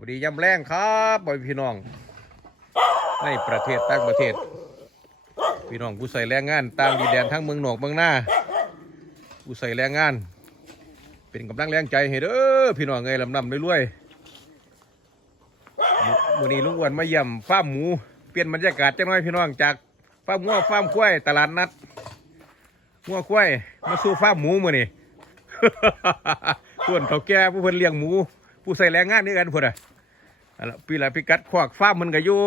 วัสดียำแรงครับบอยพี่น้อง ในประเทศต่างประเทศ พี่น้องผู้ใส่แรงงานตามดินแดนทั้งเมืองหนอกเมืองหน้าผู้ใส่แรงงาน เป็นกำลังแรงใจให้เด้อพี่น้องเอ้ยลำนำรวยๆมื้อนี้ลุงอ้วนมาเยี่ยมฟาร์มหมูเปลี่ยนบรรยากาศจังหน่อยพี่น้องจากฟาร์มงัวฟาร์มควายตลาดนัดงัวควายมาสู่ฟาร์มหมูมื้อนี้ส่วนเขาแก่ผู้เพิ่นเลี้ยงหมู ผู้ใส่แรงงานนี่กันพุ่นอะอันละปีละพิกัดขวากฟ้ามันก็อยู่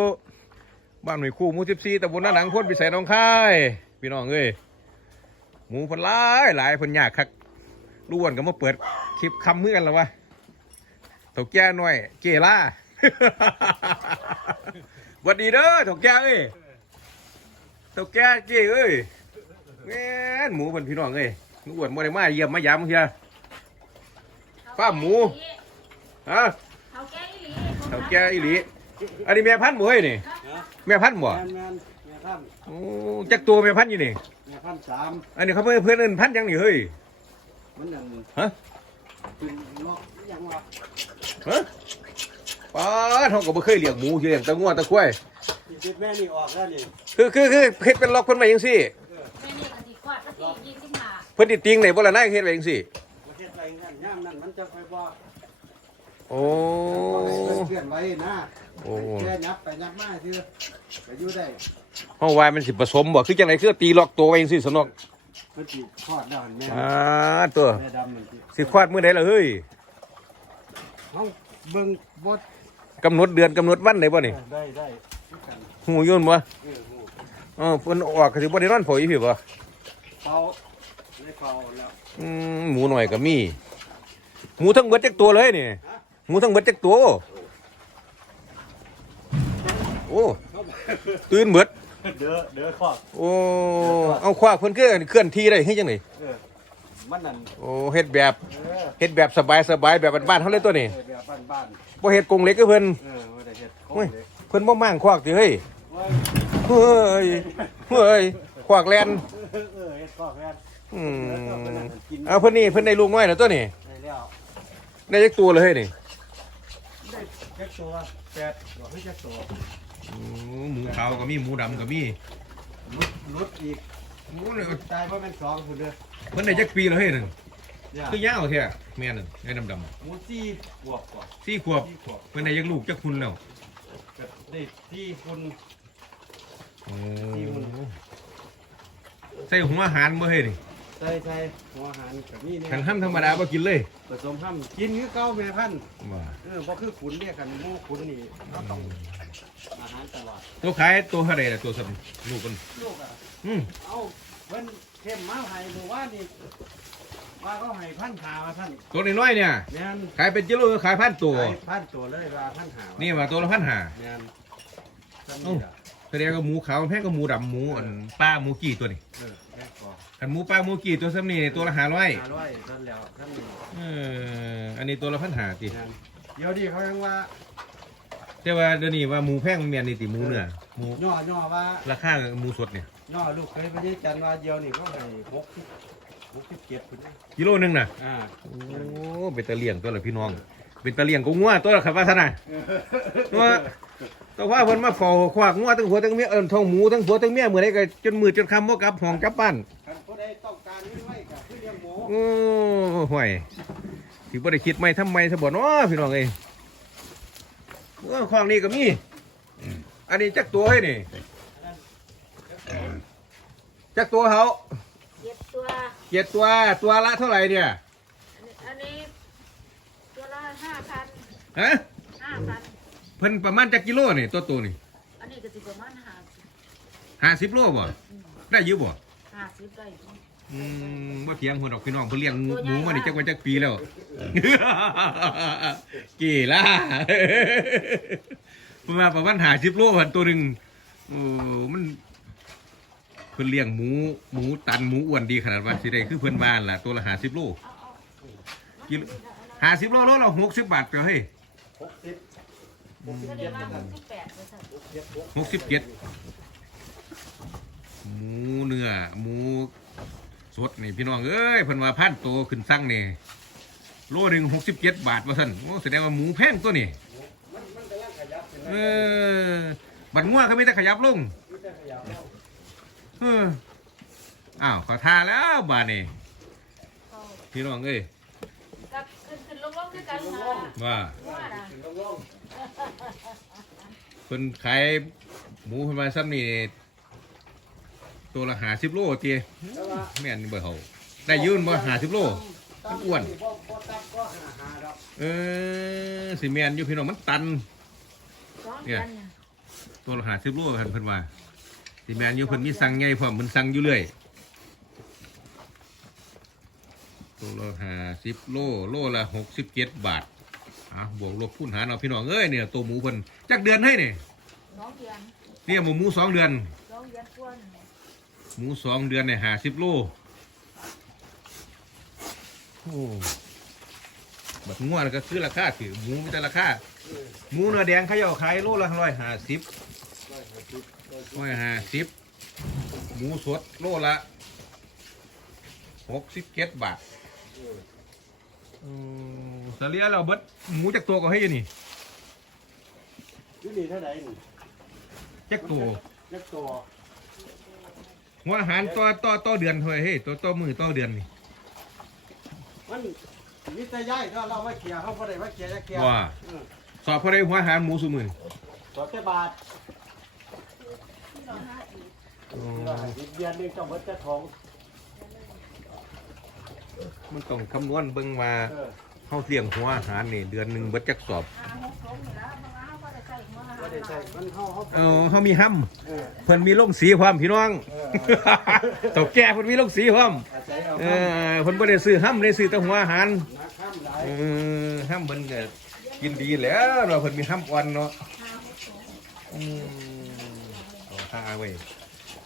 บ้านหน่วยคู่หมูสิบสี่ตำบลหน้าหนังพ้นพิสัยหน้องค่ายพี่น้องเอ้ยหมูพิ่นหลายหลายพิ่นยากคักล้วนก็มาเปิดคลิปคำมือกันแล้ววะถ่าแก่หน่อยเจล่าวัดดีเด้อถ่าแก่เอ้ยถ่าแก่เจ้เอ้ยแม่นหมูพิ่นพี่น้องเอ้ยล้วนบ่ได้มาเยี่ยมมายามเฮียป้าหมู ฮะเขาแก้อีหลีเถ่าแก่อีหลีอันนี้แม่พันธุ์บ่เฮ้ยนี่ฮะแม่พันธุ์บ่แมนแมนแม่ท่านโอ้จักตัวแม่พันธุ์อยู่นี่ แม่ท่านสามอันนี้เขาเพื่อนเพื่อนเอิ้นพันธุ์หยังนี่เฮ้ยมันยังฮะเป็นเนาะยังวะฮะป้าดเขาก็บ่เคยเลี้ยงหมูเลี้ยงแตะงัวแตะควายที่สิบแม่นี่ออกแล้วนี่คือคือคือเฮ็ดเป็นล็อกเพิ่นไว้จังซี่แม่นี่ก็สิกวาดก็สิยี่สิบห้าเพิ่นสิติงได้บ่ล่ะนายเฮ็ดไว้จังซี่ประเทศไรนั่นย่ามนั่นมันจะไปบ่ โอ้เพื่อนไว้นะโอ้แค่ยับไปยับมาคือไปอยู่ได้เฮาว่ามันสิผสมบ่คือจังไดคือตีล็อกตัวไว้จังซี่สนอกมันสิทอดได้แม่อ่าตัวแม่ดำมันสิสิควาดมื้อใดล่ะเฮ้ยเฮาเบิ่งบดกำหนดเดือนกำหนดวันได้บ่นี่ได้ได้คือกันฮู้อยุ่นบ่เออหูเออเพิ่นออกก็สิบ่ได้นอนเผาอยู่พี่บ่เป่าได้เป่าแล้วอืมหมูหน่อยก็มีหมูทั้งเบิดจักตัวเลยนี่ หมูทั้งเบิดจักตัว โอ้ตื่นเบิดเด้อเด้อครอบโอ้เอาคว้าเพิ่นเคลื่อนเคลื่อนที่ได้เฮ็ดจังได๋เออมันนั่นโอ้เฮ็ดแบบเออเฮ็ดแบบสบายสบายแบบบ้านๆเฮาเลยตัวนี้เออแบบบ้านบ่เฮ็ดกรงเหล็กคือเพิ่นๆเออบ่ได้เฮ็ดโคโอ้ยตรเลยเพิ่นบ่มั่างควักติเฮ้ยโอ้ยเฮ้ยเฮ้ยควักแลนเออเออเฮ็ดพ่อแม่นอืมกินเอาเพิ่นนี่เพิ่นได้ลูกน้อยแล้วตัวนี้ได้แล้วได้จักตัวเลยเฮ้ยนี่ ได้แค่ตัวแปดดอกให้แค่ตัวหมูขาวก็มีหมูดำก็มีลุดลุดอีกหมูนี่ตายเพราะมันสองคนเด้อเพิ่นได้จักปีแล้วเฮ้ยนึงเนี่ยคือยาวแท้แม่นึงไอ้ดำหมูซี่บวกกว่าๆสี่ขวบซี่ขวบเพิ่นได้จักลูกจักคุณแล้วก็ได้ที่คุณโอ้สี่คน ใส่หัวอาหารบ่เฮ้ยนี่ ใช่ใช่หัวอาหารกับนี่เนี่ยคันห้ำธรรมดาบ่กินเลยผสมห้ำกินคือเก้าแม่พันธุ์ว่าเออเพราะคือขุนเรียกกันหมูขุนนี่เราต้องอาหารตลอดตัวขายตัวเท่าไหร่ล่ะตัวสับลูกมันลูกอะอืมเอาเพิ่นเข้มมาให้หมู่ว่านี่ว่าเขาให้พันขามาท่านตัวน้อยๆเนี่ย แม่นขายเป็นกิโลก็ขายพันตัว ให้พันตัวเลยว่าพันหานี่ว่าตัวละพันห้า แม่นจำนี่ล่ะแส ดงว่าหมูขาวแพงกว่าหมูดำหมูอันป้าหมูกี่ตัวนี่เออแม่ก่อนอันหมูป้าหมูกี่ตัวซ้ำนี่ตัวละห้าร้อยห้าร้อยท่านแล้วท่านนี่เอออันนี้ตัวละพันห้าติแม่นเดี๋ยวดีเขายังว่าแต่ว่าเดี๋ยวนี้ว่าหมูแพงมันแม่นนี่ติหมูเนื้อหมูย่อย่อว่าราคาหมูสดเนี่ยย่อลูกเคยไปยี่จันทร์ว่าเดียวนี่เขาให้หกสิบหกสิบเจ็ดคนนี้กิโลหนึงน่ะอ่าโอ้เป็นตะเลียงตัวละพี่น้อง เป็นตะเลียงกูงัวตัวละขับว่าซะนะว่า ตัวว่าเพิ่นมาเฝ้าขวากงัวทั้งหัวทั้งเมียเอิ้นท้องหมูทั้งหัวทั้งเมียมื้อใดก็จนมืดจนค่ำบ่กลับห้องกลับบ้านคันผู้ใดต้องการนี่ไว้กับผู้เลี้ยงหมูโอ้ห่วยสิบ่ได้คิดไม่ทำไมซะบ่เนาะพี่น้องเอ้ยเออของนี้ก็มี อันนี้จักตัวให้นี่จักตัวเฮาเจ็ดตัว เจ็ดตัวตัวละเท่าไหร่เนี่ย อันนี้ตัวละห้าพันฮะห้าพันเพิ่นประมาณจักกิโลนี่ตัวตัวนี่อันนี้ก็สิประมาณห้าห้าสิบโลบ่ได้เยอะบ่ห้าสิบได้อยู่อืมว่าเถียงคนดอกพี่น้องเพิ่นเลี้ยงหมูหมูมานี่จักว่าจักปีแล้ว กี่ล่ะเพิ่นว่าประมาณ50โลพันตัวหนึงโอ้มันเพิ่นเลี้ยงหมูหมูตันหมูอ้วนดีขนาดว่าสิได้คือเพิ่นบ้านล่ะตัวละ50โลเอาเอากิโล50โลโลละ60บาทเปล่าเฮ้ยหกสิบ ก็ได้มาหกสิบแปดเลยสัตว์หกสิบเจ็ดหมูเนื้อหมูสดนี่พี่น้องเอ้ยเพิ่นว่าพันโตขึ้นสั่งนี่โลหนึ่งหกสิบเจ็ดบาทว่าท่านโอ้แสดงว่าหมูแพงตัวนี่หเออบัดง่วงก็ไม่ได้ขยับลงมีแต่ขยับแล้วเอออ้าวขอทาแล้วบาดนี่เขาพี่น้องเอ้ยกับขึ้นขึ้นลงลงด้วยกันนะว่า ว่าน่ะถึงลง เพิ่นขายหมูเพิ่นมาซ้ำนี่ตัวละหาสิบโลเตียๆแต่ว่าแม่นบ่เขาได้ยืนบ่หาสิบโล มันอ้วนบ่บ่ตับก็หาหาดอกเออสิแม่นอยู่พี่น้องมันตันสองเดือนเนี่ยตัวละหาสิบโลเพิ่นเพิ่นว่าสิแม่นอยู่เพิ่นมีสั่งใหญ่พร้อมเพิ่นสั่งอยู่เรื่อยตัวละหาสิบโลโลละหกสิบเจ็ดบาท อะบวกลบคูณหารเอาพี่น้องเอ้ยเนี่ยตัวหมูเพิ่นจักเดือนให้นี่สองเดือนเนี่ยหมูหมูสองเดือน สองเดือนกว่าน่ะหมูสองเดือนเนี่ยหาสิบโลโอ้บัดง่วนก็คือราคาถือหมูมันจะราคาหมูเนื้อแดงเขาเอาขายโลละร้อยห้าสิบร้อยห้าสิบร้อยสิบร้อยห้าสิบหมูสดโลละหกสิบเจ็ดบาท เอออืมเสลียเราเบิดหมูจากตัวก็ให้อยู่นี่อยู่นี่เท่าไหร่นี่จากตัวเล็กตัวหัวอาหารต่อต่อต่อเดือนเท่าไหร่เฮ้ยต่อต่อมือต่อเดือนนี่มันมีแต่ย้ายก็เราไม่เกี่ยเขาบ่ได้มาเกี่ยจะเกี่ยว่าเออสอบพอได้หัวอาหารหมูสุมือตัวแต่บาทที่เราห้าอีกนี่ว่าสิบเดือนหนึงเจ้าเบิดเจ้าของ มันต้องคำนวณเบิ่งว่าเออเขาเลี้ยงหัวอาหารนี่เดือนหนึ่งเบิดจักสอบห้าหกสองนี่ละบางครั้งเขาก็ได้ใส่หัวอาหารบ่ได้ใช้มันเฮาเฮาเออเขามีห้เออำเพิ่นมีลงสีพร้อมพี่น้อง เออเต่าแก่เพิ่นมีลงสีพร้อมอาศัยเอาเอครับอเพิ่นบ่ได้ซื้อห้ำได้ซื้อแต่หัวอาหาร นักข้ามหลายเออห้ำเพิ่นก็กินดีแหล้วเนาะเพิ่นมีห้ำอ่อนเนาะห้าหกสองอืมเอาค่าไว้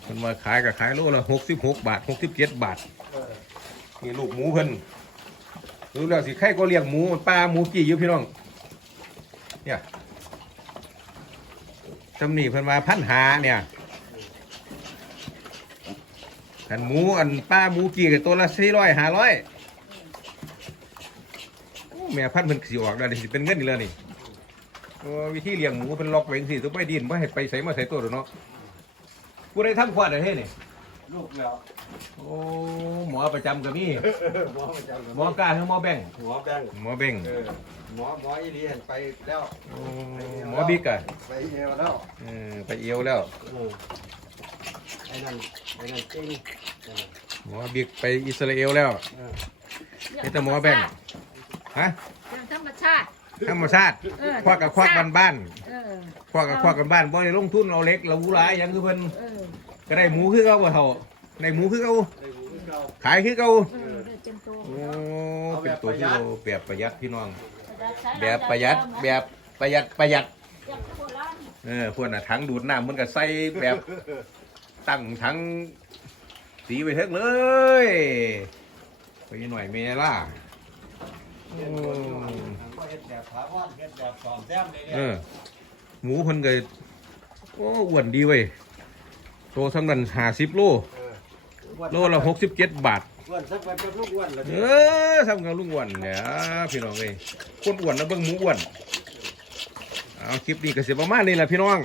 เพิ่นมาขายก็ขายโลละ66 บาท 67 บาท เออ นี่ลูกหมูเพิ่นรู้แล้วสิใครก็เลี้ยงหมูปลาหมูกี่อยู่พี่น้อง เนี่ยจำนี่เพิ่นมาพันหาเนี่ยอันหมูอันปลาหมูกี่กับตัวละสี่ร้อยห้าร้อยแม่พันเพิ่นสิออกแล้สิเป็นเงินอีกแล้วนี่วิธีเลี้ยงหมูเป็นล็อกไว้จังสิตัวไปดินบ่ให้ไปใส่มาใส่ตัวเด้อเนาะผู้ใดทำควาดได้เฮ้นี่ย ลูกแล้วโอ้หมอประจำก็มีหมอประจำหมอกล้าหรือหมอแบ่งหมอแบงค์หมอแบ่งเออหมอหมออีเลียนไปแล้วโอ้หมอบิ๊กอะไปเอวแล้วเออไปเอวแล้ว เออไอ้นั่นไอ้นั่นเก่งเออหมอบิ๊กไปอิสราเอลแล้วเออนี่แต่หมอแบ่งฮะเรื่องธรรมชาติ ธรรมชาติเออ ควักกับควักบ้านบ้านเออๆควักกับควักกันบ้านบ่ได้ลงทุนเอาเล็กเราหูหลายหยังคือเพิ่นเออ ก็ได้หมูคือเก่าบ่เท่าได้หมูคือเก่าไอ้หูเก่าขายคือเก่าเออได้เป็นตัวโอ้เป็นตัวที่เราแบบประหยัดพี่น้องใช้แบบประหยัดแบบประหยัดประหยัดอย่างโบราณเออพวกน่ะถังดูดน้ำมันก็ใส่แบบตั้งถังสีไปเทิงเลยไปหน่อยเมล่าโอ้ก็เฮ็ดแบบถาวรเฮ็ดแบบสอมแซมเลยเอเนี่ยอหมูเพิ่นก็โอ้อ้วนดีเว้ย โตสำนันหาสิบโลเออโลละหกสิบเจ็ดบาท อ้วนสักวันเป็นลูกอ้วนแล้วเออทำกับลุงอ้วนเนี่ยพี่น้องเอ้ยคนอ้วนนะเบิ่งหมูอ้วนเอาคลิปนี้ก็เสียประมาณนี้แหละพี่น้อง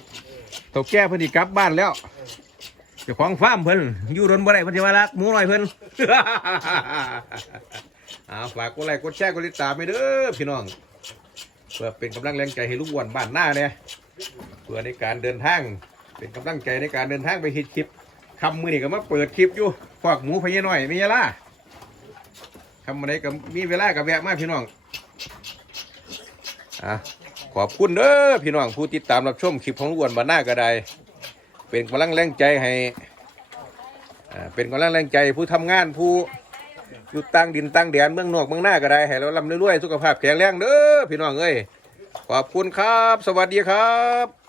เต่าแก้เพิ่นสิกลับบ้านแล้วเจ้าของฟาร์มเพิ่นอยู่รนบ่ได้เพิ่นสิมารักหมูหน่อยเพิ่น เอาฝากกดไลค์กดแชร์กดติดตามไปเด้อพี่น้องเพื่อเป็นกำลังแรงใจให้ลุงอ้วนบ้านหน้าเนี่ยเพื่อในการเดินทาง เป็นกำลังใจในการเดินทางไปฮิตคลิปคำมือนี่ก็มาเปิดคลิปอยู่ฝากหมูพญาน้อยมีเวลาทำอะไรก็มีเวลากับแวะมาพี่น้องอะขอบคุณเด้อพี่น้องผู้ติดตามรับชมคลิปของลุงอ้วนบ้านหน้าก็ได้ เป็นกำลังแรงใจให้อ่าเป็นกำลังแรงใจผู้ทำงานผู้อยู่ตั้งดินตั้งแดนเมืองนอกเมืองหน้าก็ได้ให้เราลำรวยๆสุขภาพแข็งแรงเด้อพี่น้องเอ้ยขอบคุณครับ สวัสดีครับ